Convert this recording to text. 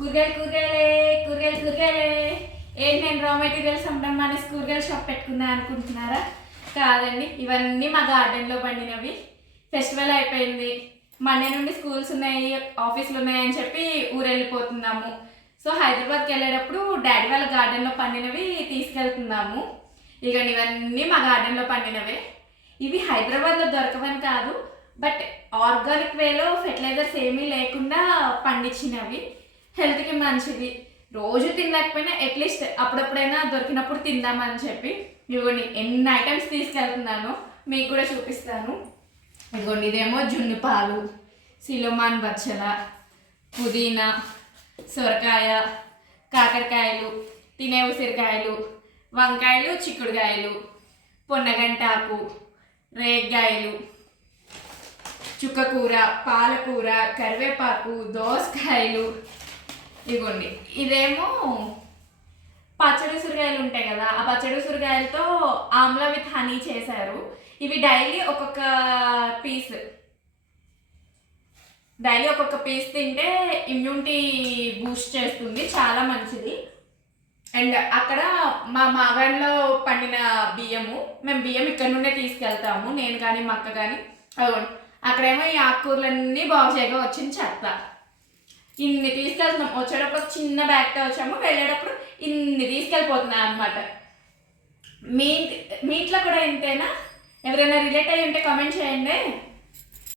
కూరగాయలే కూరగాయలే. ఏంటి నేను రా మెటీరియల్స్ అమ్మడం మానేసి కూరగాయల షాప్ పెట్టుకుందా అనుకుంటున్నారా? కాదండి, ఇవన్నీ మా గార్డెన్లో పండినవి. ఫెస్టివల్ అయిపోయింది, మండే నుండి స్కూల్స్ ఉన్నాయి, ఆఫీసులు ఉన్నాయి అని చెప్పి ఊరు వెళ్ళిపోతున్నాము. సో హైదరాబాద్కి వెళ్ళేటప్పుడు డాడీ వాళ్ళ గార్డెన్లో పండినవి తీసుకెళ్తున్నాము. ఇక ఇవన్నీ మా గార్డెన్లో పండినవే. ఇవి హైదరాబాద్లో దొరకవని కాదు, బట్ ఆర్గానిక్ వేలో ఫెర్టిలైజర్స్ ఏమీ లేకుండా పండించినవి. హెల్త్కి మంచిది. రోజు తినలేకపోయినా అట్లీస్ట్ అప్పుడప్పుడైనా దొరికినప్పుడు తిందామని చెప్పి ఇదిగోండి ఎన్ని ఐటమ్స్ తీసుకెళ్తున్నాను మీకు కూడా చూపిస్తాను. ఇదిగోండి ఇదేమో జున్ను పాలు, సిలోమాన్ బచ్చల, పుదీనా, సొరకాయ, కాకరకాయలు, తినే ఉసిరికాయలు, వంకాయలు, చిక్కుడుకాయలు, పొన్నగంటాకు, రేగ్గాయలు, చుక్కకూర, పాలకూర, కరివేపాకు, దోసకాయలు. ఇదిగోండి ఇదేమో పచ్చడి ఉసిరికాయలు ఉంటాయి కదా, ఆ పచ్చడి ఉసిరికాయలతో ఆమ్లా విత్ హనీ చేశారు. ఇవి డైలీ ఒక్కొక్క పీస్ తింటే ఇమ్యూనిటీ బూస్ట్ చేస్తుంది, చాలా మంచిది. అండ్ అక్కడ మా మాగాడిలో పండిన బియ్యము, మేము బియ్యం ఇక్కడ నుండే తీసుకెళ్తాము, నేను కానీ మా అక్క కానీ. అదిగోండి అక్కడేమో ఈ ఆకుకూరలన్నీ బాగు చేయగా వచ్చింది చెత్త. ఇన్ని తీసుకెళ్తున్నాం. వచ్చేటప్పుడు చిన్న బ్యాగ్తో వచ్చాము, వెళ్ళేటప్పుడు ఇన్ని తీసుకెళ్ళిపోతున్నాయి అన్నమాట. మీ ఇంట్లో కూడా ఇంతేనా? ఎవరైనా రిలేట్ అయ్యి ఉంటే కామెంట్ చేయండి.